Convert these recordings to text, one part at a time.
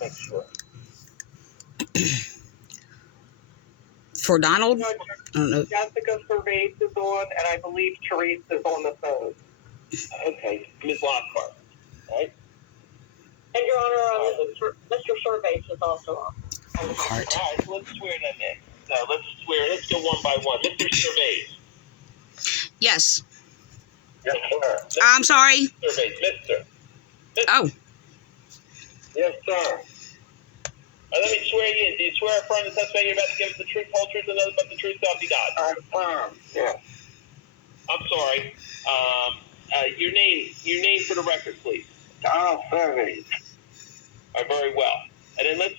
make sure. For Donald? I don't know. Jessica Cervase is on, and I believe Therese is on the phone. Okay, Ms. Lockhart, right? And Your Honor, Mr. Cervase is also on. Lockhart. All right, so let's swear them in. No, let's go one by one. Mr. Cervase. Yes. Yes, sir. I'm sorry. Cervase, Mr. Oh. Yes, sir. Let me swear you in. Do you swear affirm the testimony you're about to give us the truth, whole truth, and nothing but the truth, so help you God? I affirm. Yeah. I'm sorry. Your name for the record, please. Donald Cervase. All right, very well. And then let's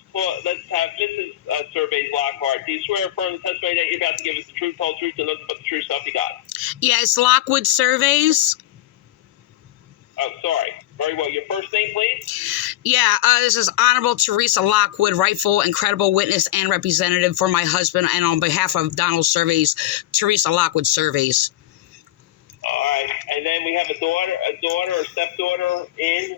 have Mrs. Cervase Lockhart. Do you swear affirm the testimony that you're about to give us the truth, whole truth, and nothing but the truth, so help you God? Yes, Lockwood Surveys. Oh, sorry. Very well. Your first name, please? Yeah, this is Honorable Teresa Lockwood, rightful and credible witness and representative for my husband, and on behalf of Donald Surveys, Teresa Lockwood Surveys. All right. And then we have a daughter or stepdaughter in.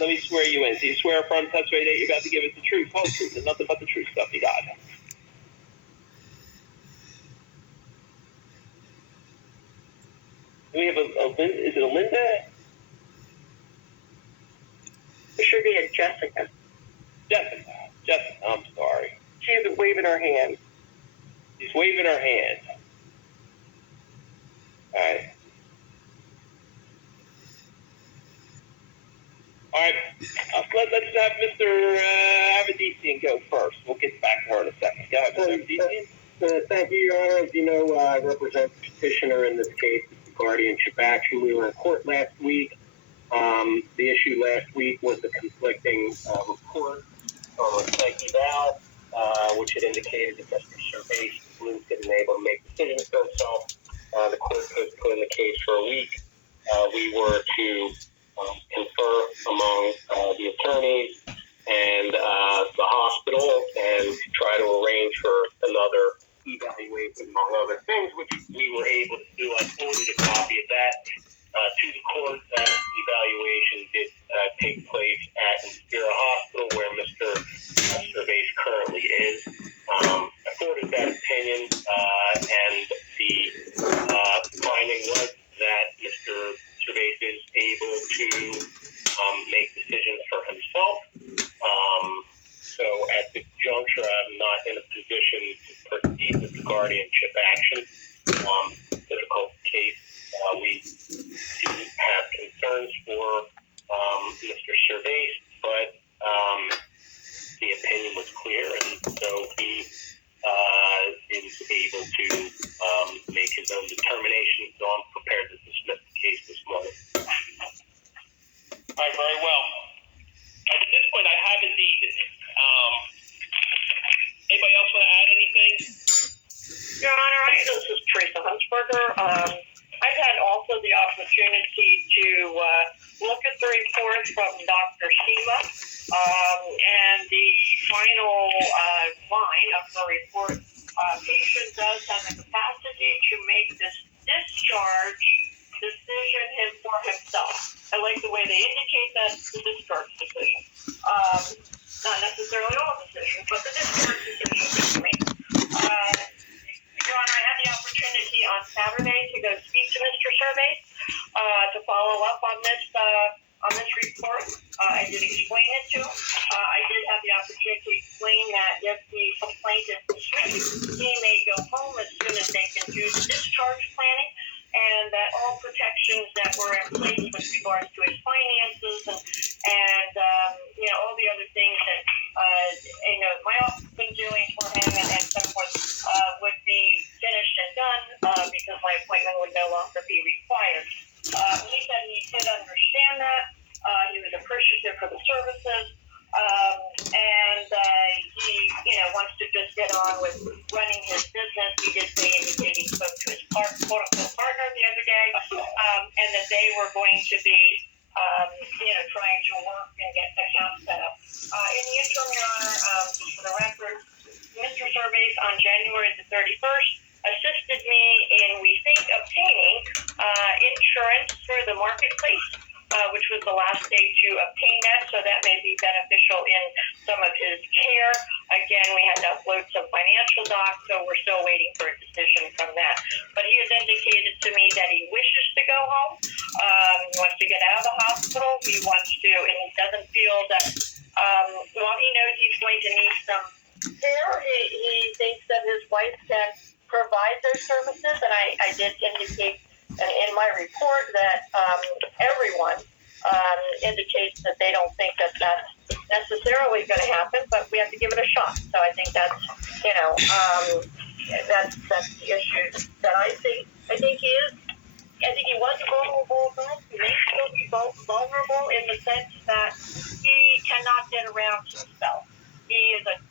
Let me swear you in. Do you swear affirm testimony that you're about to give us the truth, whole truth, and nothing but the truth, stuff you got? Do we have is it a Linda? It should be a Jessica. Jessica, I'm sorry. She's waving her hand. She's waving her hand. All right. All right. Let's have Mr. Avedisian go first. We'll get back to her in a second. Go ahead, Mr. Avedisian. Thank you, Your Honor. As you know, I represent the petitioner in this case, the guardianship action. We were in court last week. The issue last week was the conflicting report from a psyche eval, which had indicated that Mr. Cervase was unable to make decisions for himself. The court postponed the case for a week. We were to confer among the attorneys and the hospital and try to arrange for another evaluation, among other things, which we were able to do. I forwarded a copy of that to the court. That evaluation did take place at Inspira Hospital, where Mr. Cervase currently is. I forwarded that opinion, and the finding was that Mr. Cervase is able to make decisions for himself. So at this juncture, I'm not in a position to proceed with the guardianship action. Difficult case. We do have concerns for Mr. Cervase, but the opinion was clear, and so he is able to make his own determination. So I'm prepared to dismiss the case this morning. All right, very well. At this point, I have indeed. Anybody else want to add anything? Your Honor, this is Teresa Huntsberger. I've had also the opportunity to look at the report from Dr. Shima, and the final line of the report, patient does have the capacity to make this discharge decision for himself. I like the way they indicate that, the discharge decision. Not necessarily all decisions, but the discharge decision is made. Your Honor, I had the opportunity on Saturday to go speak to Mr. Cervase to follow up on this report. I did explain it to him. I did have the opportunity to explain that if the complaint is dismissed, he may go home as soon as they can do the discharge planning, and that all protections that were in place with regards to his finances and all the other things that my office has been doing for him and so forth would be finished and done because my appointment would no longer be required. He said he did understand that. He was appreciative for the services, and he wants to just get on with running his business. He did say he spoke to his quote-unquote partner the other day, and that they were going to be trying to work and get the account set up. In the interim, Your Honor, just for the record, Mr. Cervase on January the 31st assisted me in, we think, obtaining insurance through the marketplace, which was the last day to obtain that, so that may be beneficial in some of his care. Again, we had to upload some financial docs, so we're still waiting for a decision from that. But he has indicated to me that he wishes to go home, he wants to get out of the hospital, he wants to, and he doesn't feel that, while he knows he's going to need some care, he thinks that his wife can provide those services, and I did indicate in my report that everyone indicates that they don't think that that's necessarily going to happen, but we have to give it a shot. So I think that's, that's the issue that I think he is. I think he was a vulnerable man. He may still be vulnerable in the sense that he cannot get around himself. He is at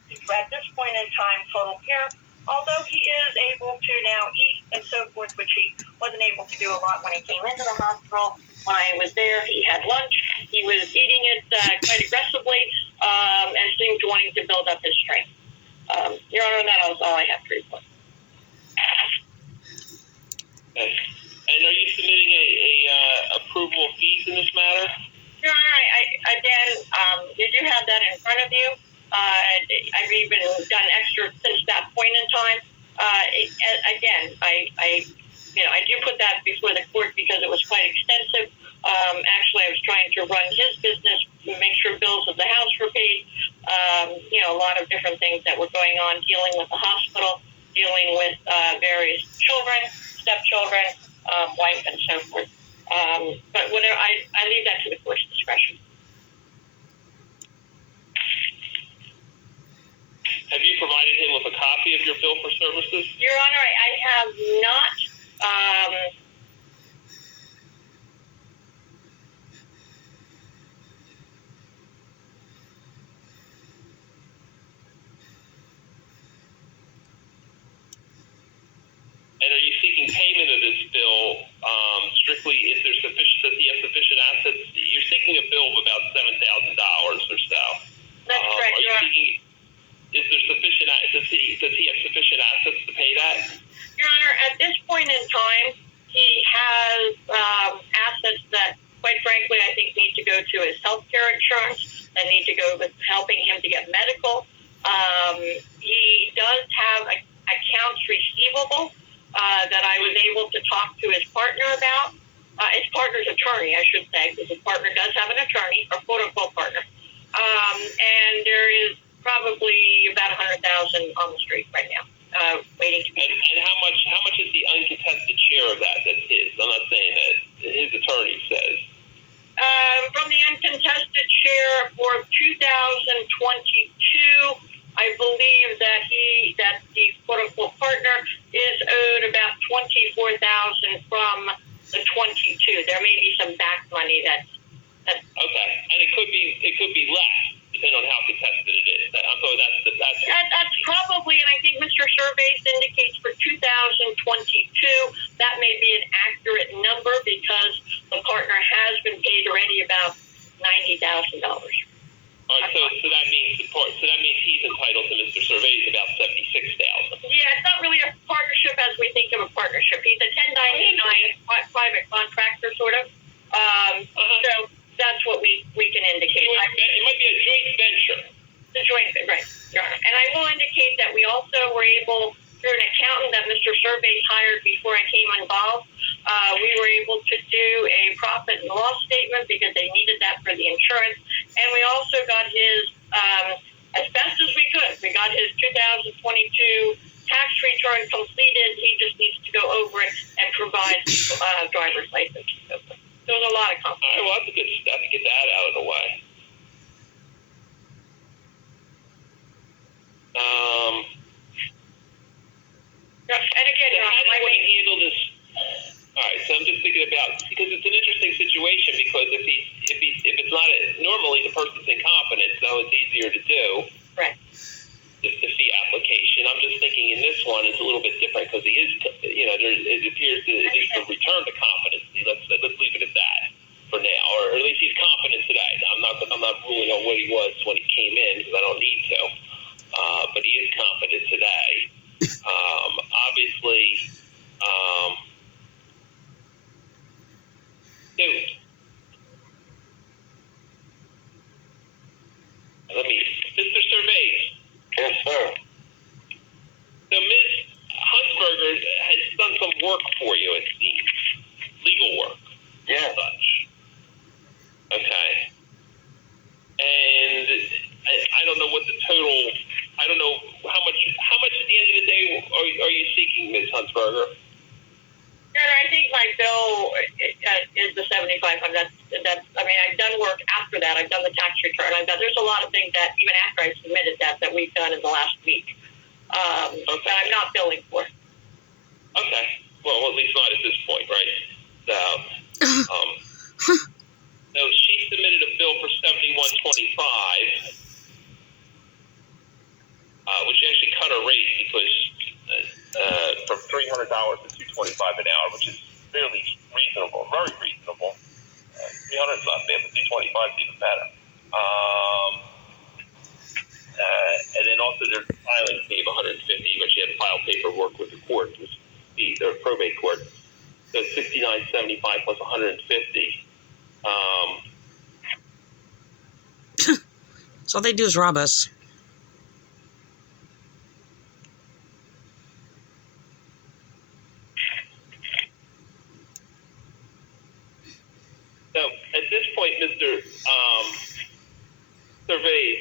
this point in time, total care. Although he is able to now eat and so forth, which he wasn't able to do a lot when he came into the hospital. When I was there, he had lunch. He was eating it quite aggressively and seemed wanting to build up his strength. Your Honor, that was all I have to report. Okay. And are you submitting a approval of fees in this matter? Your Honor, you do have that in front of you. I've even done extra since that point in time. Again, I do put that before the court because it was quite extensive. Actually, I was trying to run his business, make sure bills of the house were paid. A lot of different things that were going on, dealing with the hospital, dealing with various children, stepchildren, wife, and so forth. But whatever, I leave that to the court's discretion. Have you provided him with a copy of your bill for services? Your Honor, I have not. And are you seeking payment of this bill strictly? Does he have sufficient assets? You're seeking a bill of about $7,000 or so. That's correct, Are you Your Honor. seeking? Is there sufficient? Does he have sufficient assets to pay that? Your Honor, at this point in time, he has assets that, quite frankly, I think need to go to his health care insurance, that need to go with helping him to get medical. He does have accounts receivable that I was able to talk to his partner about. His partner's attorney, I should say, because his partner does have an attorney, or quote-unquote partner. And there is probably about $100,000 on the street right now, waiting to be. And how much is the uncontested share of that? That's his. I'm not saying that his attorney says. From the uncontested share for 2022, I believe that the quote-unquote partner is owed about $24,000 from the 22. There may be some back money that's Okay, and it could be less depending on how contested it is. That's probably, and I think Mr. Surveys indicates for 2022 that may be an accurate number because the partner has been paid already about $90,000. All right, so that means he's entitled to Mr. Surveys about $76,000. Yeah, it's not really a partnership as we think of a partnership. He's a 1099 private contractor, sort of. So that's what we can indicate. It might be a joint venture. The joint, right, Your Honor. And I will indicate that we also were able, through an accountant that Mr. Surveys hired before I came involved, we were able to do a profit and loss statement because they needed that for the insurance. And we also got his, as best as we could, we got his 2022 tax return completed. He just needs to go over it and provide driver's license. So there's a lot of company. All right, well, that's a good step to get that out of the way. And again, how do you want to handle this? All right, so I'm just thinking about, because it's an interesting situation, because if it's not normally the person's incompetent, so it's easier to do. Right. The fee application. I'm just thinking in this one it's a little bit different because he is, it appears to at least to return to competency. Let's leave it at that for now, or at least he's competent today. Now, I'm not ruling on what he was when he came in because I don't need to, but he is competent today. Obviously, like that. There's a lot of things that, even after I submitted that we've done in the last week that I'm not billing for. Okay. Well, at least not at this point, right? So, so she submitted a bill for $71.25, which actually cut her rate because from $300 to $225 an hour, which is fairly reasonable, very reasonable. 300 is not bad, but 225 is even better. And then also there's a filing fee of $150 when she had to file paperwork with the court, the probate court. So it's $69.75 plus $150. So all they do is rob us. So at this point, Mr. Surveys,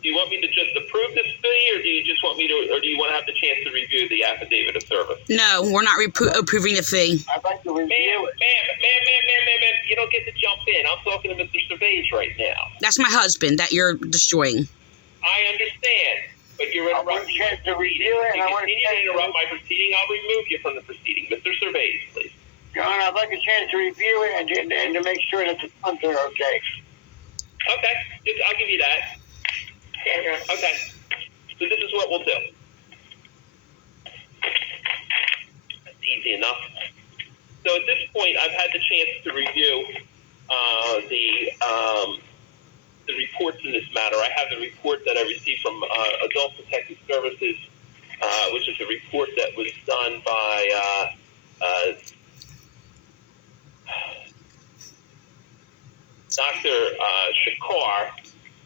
do you want me to just approve this fee, or do you just want me to, or do you want to have the chance to review the affidavit of service? No, we're not approving the fee. I'd like to review it. Ma'am, you don't get to jump in. I'm talking to Mr. Surveys right now. That's my husband that you're destroying. I understand, but you're interrupting my proceeding. If you continue to interrupt my proceeding, I'll remove you from the proceeding. Mr. Surveys, please. Your Honor, I'd like a chance to review it and to make sure that the funds are okay. Okay, I'll give you that. Okay, so this is what we'll do. That's easy enough. So at this point, I've had the chance to review the reports in this matter. I have the report that I received from Adult Protective Services, which is a report that was done by Dr. Shakar,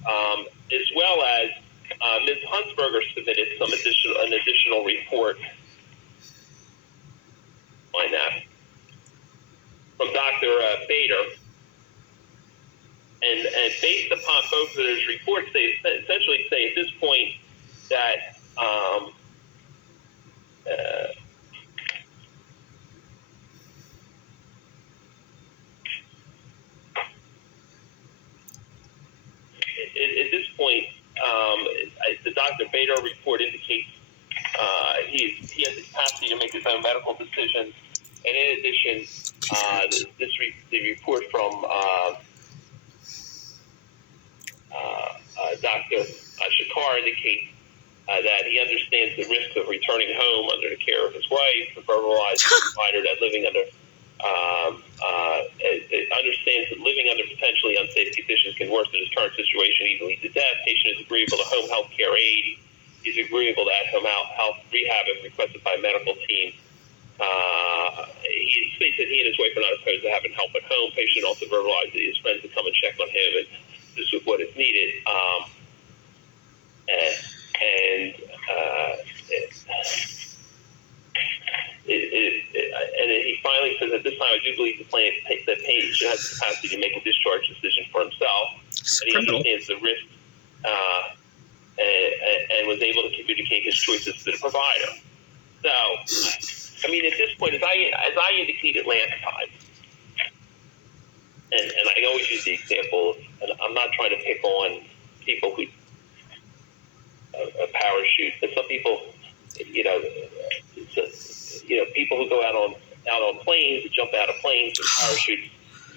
as well as Ms. Huntsberger submitted an additional report on that from Dr. Bader. And based upon both of those reports, they essentially say at this point that at this point, the Dr. Bader report indicates he has the capacity to make his own medical decisions. And in addition, the report from Dr. Shakar indicates that he understands the risk of returning home under the care of his wife, the verbalized provider that living under understands that living under potentially unsafe conditions can worsen his current situation, even lead to death. Patient is agreeable to home health care aid. He's agreeable to at-home health rehab if requested by a medical team. He states that he and his wife are not opposed to having help at home. Patient also verbalized that he has friends to come and check on him and this is what is needed. And he finally says, at this time, I do believe the patient has the capacity to make a discharge decision for himself. And he understands the risk and was able to communicate his choices to the provider. So, I mean, at this point, as I indicated last time, and I always use the example, and I'm not trying to pick on people who parachute, but some people, people who go out on planes, who jump out of planes and parachutes.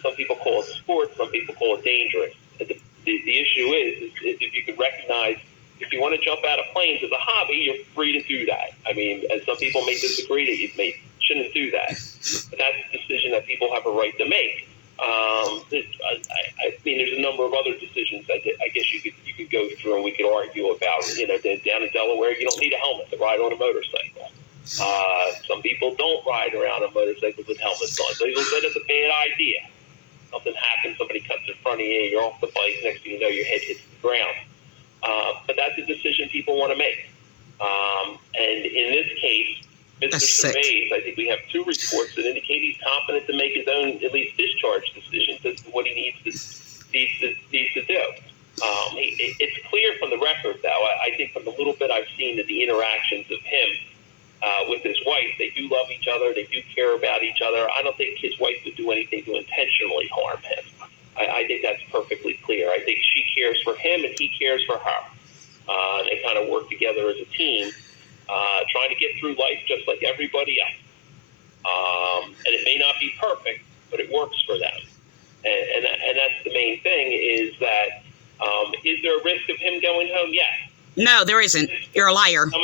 Some people call it sport, some people call it dangerous. The issue is if you can recognize, if you want to jump out of planes as a hobby, you're free to do that. I mean, and some people may disagree that you shouldn't do that, but that's a decision that people have a right to make. I mean, there's a number of other decisions I guess you could go through and we could argue about. Down in Delaware, you don't need a helmet to ride on a motorcycle. Some people don't ride around on motorcycles with helmets on. So people say that's a bad idea. Something happens, somebody cuts in front of you, you're off the bike, next thing you know, your head hits the ground. But that's a decision people want to make. And in this case, Mr. Surveys, I think we have two reports that indicate he's competent to make his own, at least, discharge decisions as to what he needs to do. It's clear from the record, though, I think from the little bit I've seen of the interactions of him with his wife, they do love each other, they do care about each other. I don't think his wife would do anything to intentionally harm him. I think that's perfectly clear. I think she cares for him and he cares for her. They kind of work together as a team, trying to get through life just like everybody else. And it may not be perfect, but it works for them. And that's the main thing is that, is there a risk of him going home? Yes. No, there isn't. You're a liar. Ma'am,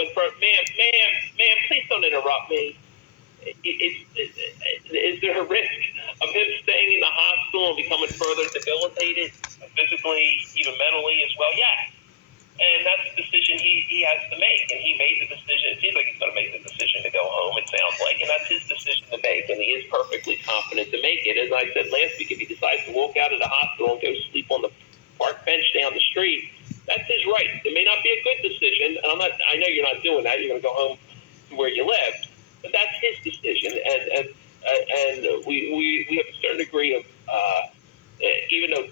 please don't interrupt me. Is there a risk of him staying in the hospital and becoming further debilitated, physically, even mentally as well? Yes. And that's a decision he has to make. And he made the decision. It seems like he's going to make the decision to go home, it sounds like. And that's his decision to make. And he is perfectly confident to make it. As I said last week, if he decides to walk out of the hospital and go sleep on the park bench down the street, that's his right. It may not be a good decision. And I know you're not doing that. You're going to go home to where you live. But that's his decision. And we have a certain degree of, even though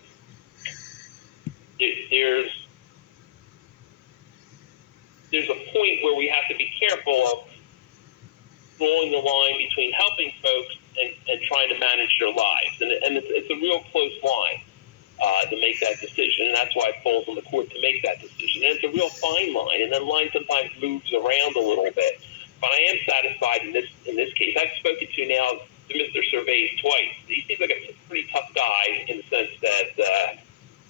there's a point where we have to be careful of drawing the line between helping folks and trying to manage their lives. And it's a real close line to make that decision, and that's why it falls on the court to make that decision. And it's a real fine line, and that line sometimes moves around a little bit. But I am satisfied in this case. I've spoken to now to Mr. Cervais twice. He seems like a pretty tough guy in the sense that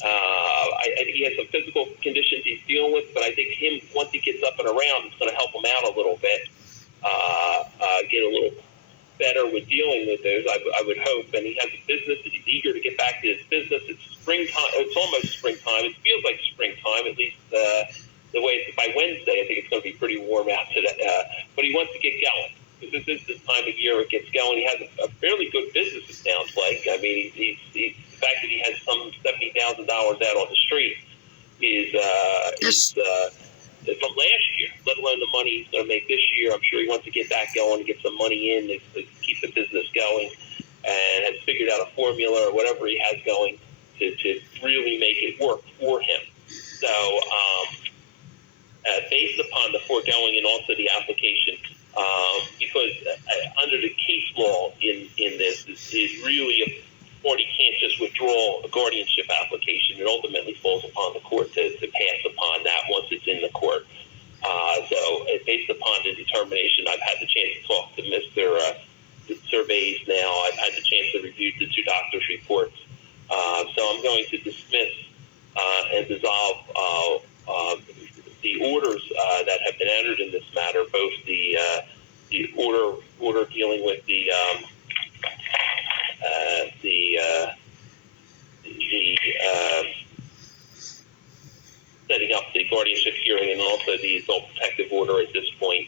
I think he has some physical conditions he's dealing with, but I think him, once he gets up and around, it's going to help him out a little bit, get a little better with dealing with those, I would hope. And he has a business that he's eager to get back to his business. It's springtime. It's almost springtime. It feels like springtime, at least the way it's by Wednesday. I think it's going to be pretty warm out today. But he wants to get going. Because this is the time of year it gets going. He has a fairly good business, it sounds like. I mean, the fact that he has some $70,000 out on the street is from last year, let alone the money he's going to make this year. I'm sure he wants to get that going, get some money in to keep the business going, and has figured out a formula or whatever he has going to really make it work for him. So based upon the foregoing and also the application, because under the case law in this is really a party can't just withdraw a guardianship application. It ultimately falls upon the court to pass upon that once it's in the court. So based upon the determination, I've had the chance to talk to Mr. Cervais now. I've had the chance to review the two doctors' reports. So I'm going to dismiss and dissolve the orders that have been entered in this matter, both the order dealing with the setting up the guardianship hearing and also the adult protective order at this point.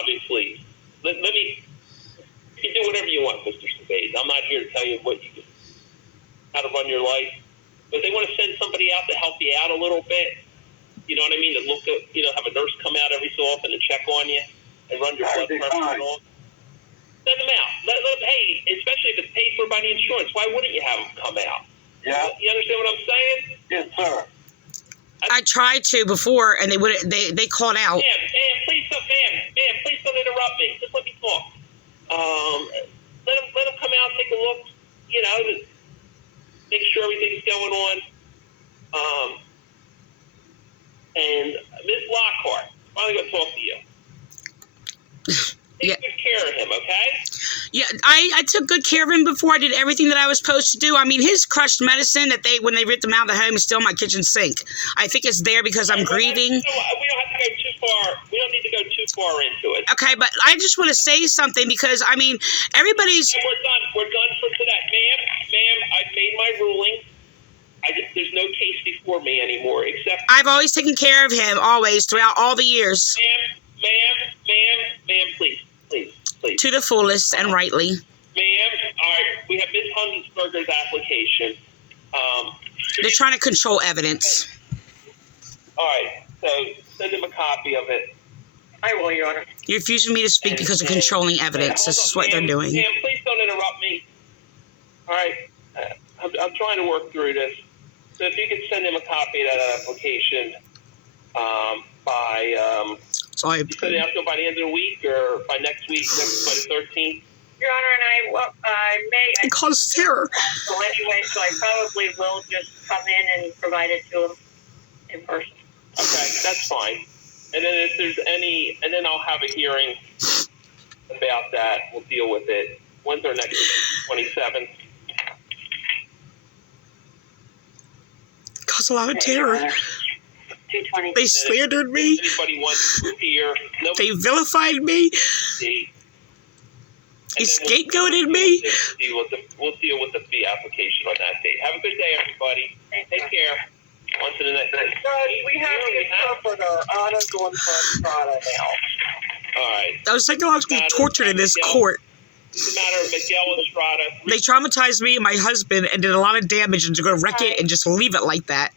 Obviously, let me, you can do whatever you want, Mr. Cervais. I'm not here to tell you how to run your life, but if they want to send somebody out to help you out a little bit, you know what I mean, to look at, have a nurse come out every so often and check on you and run your blood pressure and all. Send them out. Let them, hey, especially if it's paid for by the insurance, why wouldn't you have them come out? Yeah. You understand what I'm saying? Yes, sir. I tried to before, and they wouldn't. They called out. Ma'am, please don't interrupt me. Just let me talk. Let them come out, take a look. To make sure everything's going on. And Ms. Lockhart, I'm going to talk to you. Take good care of him, okay? Yeah, I took good care of him before. I did everything that I was supposed to do. I mean, his crushed medicine that when they ripped him out of the home is still in my kitchen sink. I think it's there because I'm grieving. We don't have to go too far. We don't need to go too far into it. Okay, but I just want to say something because, I mean, everybody's... We're done. We're done for today. Ma'am, I've made my ruling. There's no case before me anymore, except... I've always taken care of him, always, throughout all the years. Ma'am, please. To the fullest and rightly. Ma'am, all right, we have Ms. Hundensberger's application. They're trying to control evidence. All right, so send him a copy of it. I will, Your Honor. You're refusing me to speak because of controlling evidence. This is what they're doing. Ma'am, please don't interrupt me. All right, I'm trying to work through this. So if you could send him a copy of that application by... So I you said it has to go by the end of the week or by next week, by the 13th? Your Honor, and I may. It caused terror. So anyway, so I probably will just come in and provide it to him in person. Okay, that's fine. And then if there's any, and then I'll have a hearing about that. We'll deal with it. When's our next 27th? It caused a lot of terror. 220. They slandered me. If anybody wants to appear, They vilified me. They scapegoated me. We'll deal with the fee application on that date. Have a good day, everybody. Take care. On to the next day. We have the interpreter. Anna's going for Estrada now. All right. I was psychologically tortured in this court. It's a matter of Miguel Estrada. They traumatized me and my husband and did a lot of damage, and they're going to wreck it and just leave it like that.